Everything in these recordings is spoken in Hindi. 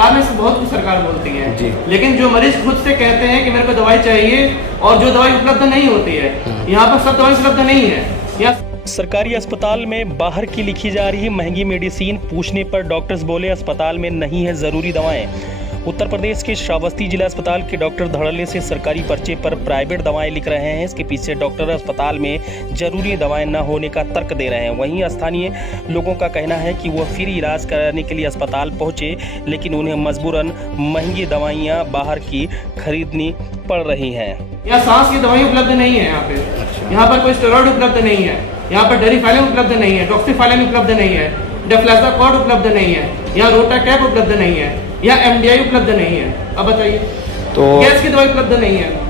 सरकार में से बहुत कुछ सरकार बोलती है जी। लेकिन जो मरीज खुद से कहते हैं कि मेरे को दवाई चाहिए और जो दवाई उपलब्ध नहीं होती है, यहाँ पर सब दवाई उपलब्ध नहीं है। यहाँ सरकारी अस्पताल में बाहर की लिखी जा रही महंगी मेडिसिन पूछने पर डॉक्टर्स बोले अस्पताल में नहीं है ज़रूरी दवाएं। उत्तर प्रदेश के श्रावस्ती जिला अस्पताल के डॉक्टर धड़ल्ले से सरकारी पर्चे पर प्राइवेट दवाएं लिख रहे हैं। इसके पीछे डॉक्टर अस्पताल में जरूरी दवाएं न होने का तर्क दे रहे हैं। वहीं स्थानीय लोगों का कहना है कि वह फ्री इलाज कराने के लिए अस्पताल पहुंचे, लेकिन उन्हें मजबूरन महंगी दवाइयां बाहर की खरीदनी पड़ रही हैं। यहाँ सांस की दवाई उपलब्ध नहीं है। यहाँ पे यहाँ पर कोई स्टेरॉइड उपलब्ध नहीं है। यहाँ पर डेरिफाइलिन उपलब्ध नहीं है, डॉक्सीफाइलिन उपलब्ध नहीं है, डेफ्लाज़ाकॉर्ड उपलब्ध नहीं है, यहाँ रोटाकैप उपलब्ध नहीं है, यहाँ एमडीआई उपलब्ध नहीं है। अब बताइए, तो गैस की दवाई उपलब्ध नहीं है।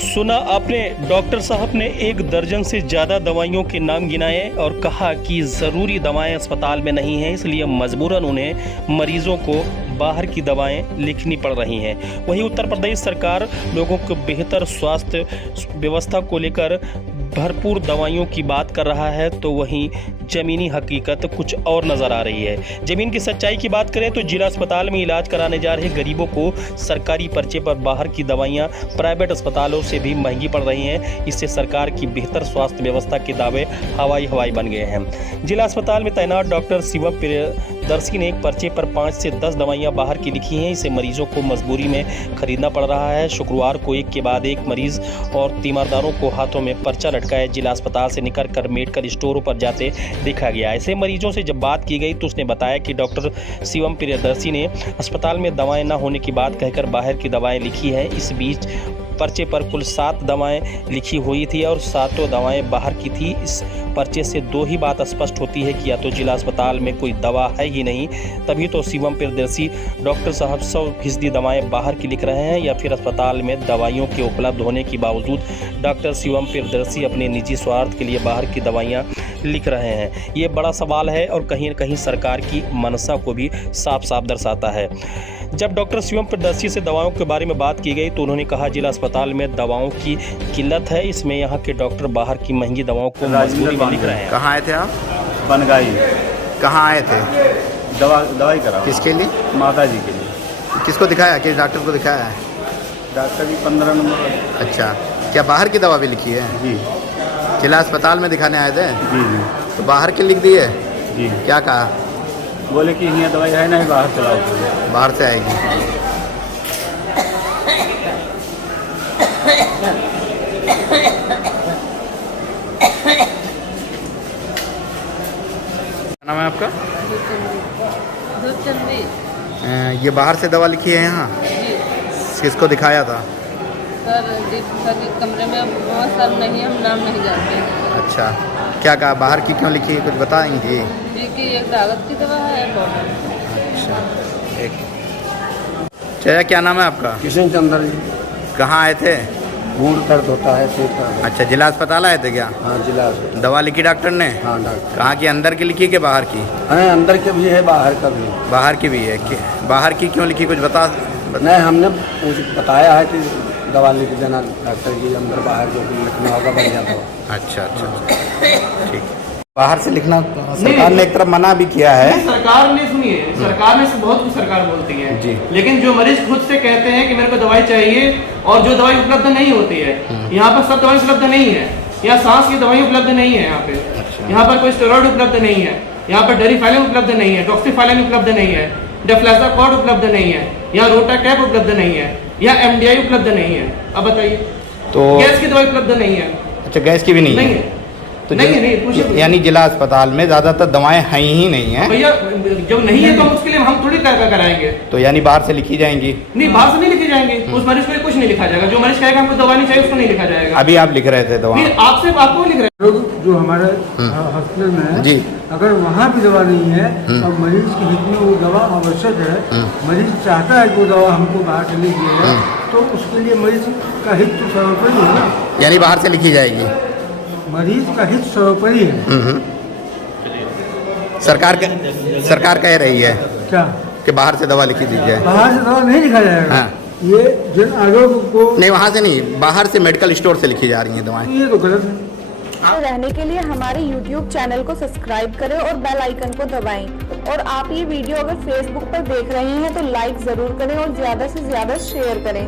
सुना आपने, डॉक्टर साहब ने 1 दर्जन से ज़्यादा दवाइयों के नाम गिनाए और कहा कि ज़रूरी दवाएं अस्पताल में नहीं हैं, इसलिए मजबूरन उन्हें मरीजों को बाहर की दवाएं लिखनी पड़ रही हैं। वहीं उत्तर प्रदेश सरकार लोगों को बेहतर स्वास्थ्य व्यवस्था को लेकर भरपूर दवाइयों की बात कर रहा है, तो वहीं ज़मीनी हकीकत कुछ और नज़र आ रही है। ज़मीन की सच्चाई की बात करें तो जिला अस्पताल में इलाज कराने जा रहे गरीबों को सरकारी पर्चे पर बाहर की दवाइयां प्राइवेट अस्पतालों से भी महंगी पड़ रही हैं। इससे सरकार की बेहतर स्वास्थ्य व्यवस्था के दावे हवाई बन गए हैं। जिला अस्पताल में तैनात डॉक्टर शिवम प्रियदर्शी ने एक पर्चे पर 5 से 10 दवाइयाँ बाहर की लिखी हैं। इसे मरीजों को मजबूरी में खरीदना पड़ रहा है। शुक्रवार को एक के बाद एक मरीज और तीमारदारों को हाथों में पर्चा लटकाए जिला अस्पताल से निकल कर मेडिकल स्टोरों पर जाते देखा गया। ऐसे मरीजों से जब बात की गई तो उसने बताया कि डॉक्टर शिवम प्रियदर्शी ने अस्पताल में दवाएं न होने की बात कहकर बाहर की दवाएं लिखी हैं। इस बीच पर्चे पर कुल 7 दवाएं लिखी हुई थी और 7 दवाएं बाहर की थी। इस पर्चे से 2 ही बात स्पष्ट होती है कि या तो जिला अस्पताल में कोई दवा है ही नहीं, तभी तो शिवम प्रियदर्शी डॉक्टर साहब 100% दवाएं बाहर की लिख रहे हैं, या फिर अस्पताल में दवाइयों के उपलब्ध होने के बावजूद डॉक्टर शिवम प्रियदर्शी अपने निजी स्वार्थ के लिए बाहर की दवाइयाँ लिख रहे हैं। ये बड़ा सवाल है और कहीं न कहीं सरकार की मंशा को भी साफ साफ दर्शाता है। जब डॉक्टर शिवम प्रियदर्शी से दवाओं के बारे में बात की गई तो उन्होंने कहा जिला अस्पताल में दवाओं की किल्लत है, इसमें यहाँ के डॉक्टर बाहर की महंगी दवाओं को मजबूरी में लिख रहे हैं। कहाँ आए थे आप? बनगाई। कहाँ आए थे? दवाई करा। किसके लिए? माता जी के लिए। किसको दिखाया? किस डॉक्टर को दिखाया है? डॉक्टर जी 15 नंबर। अच्छा, क्या बाहर की दवा भी लिखी है? जी जिला अस्पताल में दिखाने आए थे? जी जी तो बाहर की लिख दी है? जी। क्या कहा? बोले कि यहाँ दवाई है नहीं, बाहर चलाओ। बाहर से आएगी। क्या नाम है आपका? ये बाहर से दवा लिखी है यहाँ? किसको दिखाया था? सर जिस कमरे में बहुत सर नहीं, हम नाम नहीं जानते हैं। अच्छा, क्या कहा? बाहर की क्यों लिखी है, कुछ बताएंगे? जी कि एक कागज की दवा है बॉटल। अच्छा, एक चाचा, क्या नाम है आपका? किशन चंद्र जी। कहाँ आए थे? मूड दर्द होता है, पेट दर्द। अच्छा, जिला अस्पताल आए थे क्या? हाँ, जिला अस्पताल। दवा लिखी डॉक्टर ने? हाँ डॉक्टर। कहाँ की, अंदर की लिखी कि बाहर की? हाँ, अंदर के भी है, बाहर का भी। बाहर की भी है। बाहर की क्यों लिखी, कुछ बता? नहीं, हमने बताया है कि दवा लिख देना डॉक्टर जी, अंदर बाहर जो भी लिखना होगा बढ़िया दवा। अच्छा अच्छा अच्छा, ठीक। बाहर से लिखना सरकार ने एक तरफ मना भी किया है। सरकार ने, सुनिए, सरकार में से बहुत कुछ सरकार बोलती है जी। लेकिन जो मरीज खुद से कहते हैं कि मेरे को दवाई चाहिए और जो दवाई उपलब्ध नहीं होती है, यहाँ पर सब दवाई उपलब्ध नहीं है। यहाँ सांस की दवाई उपलब्ध नहीं है। यहाँ पे यहाँ पर कोई स्टेरॉइड उपलब्ध नहीं है, यहाँ पर डेरिफाइलिन उपलब्ध नहीं है, डॉक्सीफाइलिन उपलब्ध नहीं है, डेफ्लाज़ाकॉर्ड उपलब्ध नहीं है, यहाँ रोटाकैप उपलब्ध नहीं है, यहाँ एमडीआई उपलब्ध नहीं है। अब बताइए, तो गैस की दवाई उपलब्ध नहीं है। अच्छा, गैस की भी नहीं नहीं है? है। तो नहीं, पूछिए। यानी जिला अस्पताल में ज़्यादातर दवाएं हैं ही नहीं है। भैया जब नहीं है तो हम उसके लिए हम थोड़ी क्या कराएंगे? तो यानी बाहर से लिखी जाएंगी? नहीं, बाहर से नहीं लिखी जाएंगी। उस मरीज को कुछ नहीं लिखा जाएगा। जो मरीज कहेगा हमको दवा नहीं चाहिए, उसको नहीं लिखा जाएगा। अभी आप लिख रहे थे दवा? नहीं, आपको लिख रहे लोग जो हमारे हॉस्पिटल में है जी, अगर वहाँ भी दवा नहीं है और मरीज के हित में वो दवा आवश्यक है, मरीज चाहता है कि वो दवा हमको बाहर से लिख दिया जाए, तो उसके लिए मरीज का हित तो सर्वोपरि है ना। यानी बाहर से लिखी जाएगी? मरीज का हित सर्वोपरि है। सरकार कह रही है क्या कि बाहर से दवा लिखी दी जाए? बाहर से दवा नहीं लिखा जाएगा। हाँ। ये जन आरोग्य को नहीं, वहाँ से नहीं, बाहर से मेडिकल स्टोर से लिखी जा रही हैं दवाएं। ये तो गलत है। तो रहने के लिए हमारे YouTube चैनल को सब्सक्राइब करें और बेल आइकन को दबाएं। और आप ये वीडियो अगर Facebook पर देख रहे हैं तो लाइक जरूर करें और ज्यादा से ज्यादा शेयर करें।